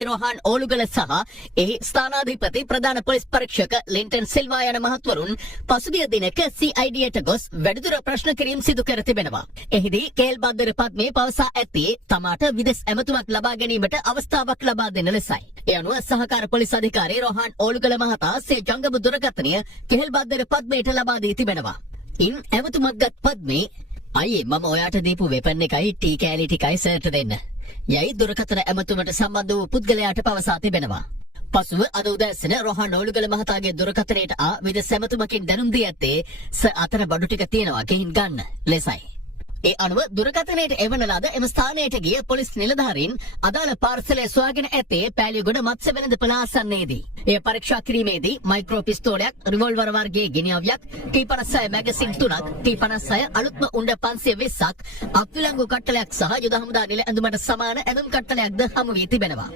රෝහන් ඕලුගල සහ එහි ස්ථානාධිපති ප්‍රධාන පොලිස් පරීක්ෂක ලින්ටන් සිල්වා යන මහත්වරුන් පසුගිය දිනක CID-ට ගොස් වැඩිදුර ප්‍රශ්න කිරීම් සිදු කර තිබෙනවා. එහිදී කේල් බද්දර පද්මේ පවසා ඇත්තේ තමාට විදෙස් ඇමතුමක් ලබා ගැනීමට අවස්ථාවක් ලබා දෙන ලෙසයි. ඒ අනුව සහකාර පොලිස් අධිකාරී රෝහන් ඕලුගල මහතා සිය ජංගම දුරකථනය කේල් බද්දර පද්මේට ලබා දී තිබෙනවා. ඉන් ඇමතුමක් ගත් පද්මේ අයියේ මම ඔයාට දීපු වෙපන් එකයි ටී කෑලි ටිකයි සර්ට දෙන්න. යයි දුරකථන ඇමතුමට සම්බන්ධ වූ පුද්ගලයාට පවසා තිබෙනවා. පසුව අද උදෑසන රෝහන් ඕලුගල මහතාගේ දුරකථනයට විදෙස් ඇමතුමකින් දැනුම් දී ඇත්තේ අතර බඩු ටික තියෙනවා ගෙහින් ගන්න ලෙසයි. ඒ අනුව දුරකථනයට එවන ලද එම ස්ථානයට ගිය පොලිස් නිලධාරීන් අදාළ පාර්සලය සොයාගෙන ඇත්තේ පෑලියගොඩ මත්ස්‍ය වෙළඳපොළ ආසන්නයේදී. එය පරීක්ෂා කිරීමේදී මයික්‍රෝ පිස්තෝලයක්, රිවෝල්වර් වර්ගයේ ගෙනියවියක්, T56 මැගසින් 3ක්, T56 අලුත්ම උණ්ඩ 520ක්, අත්විලංගු කට්ටලයක් සහ යුද හමුදා නිල ඇඳුමට සමාන ඇඳුම් කට්ටලයක්ද හමු වී තිබෙනවා.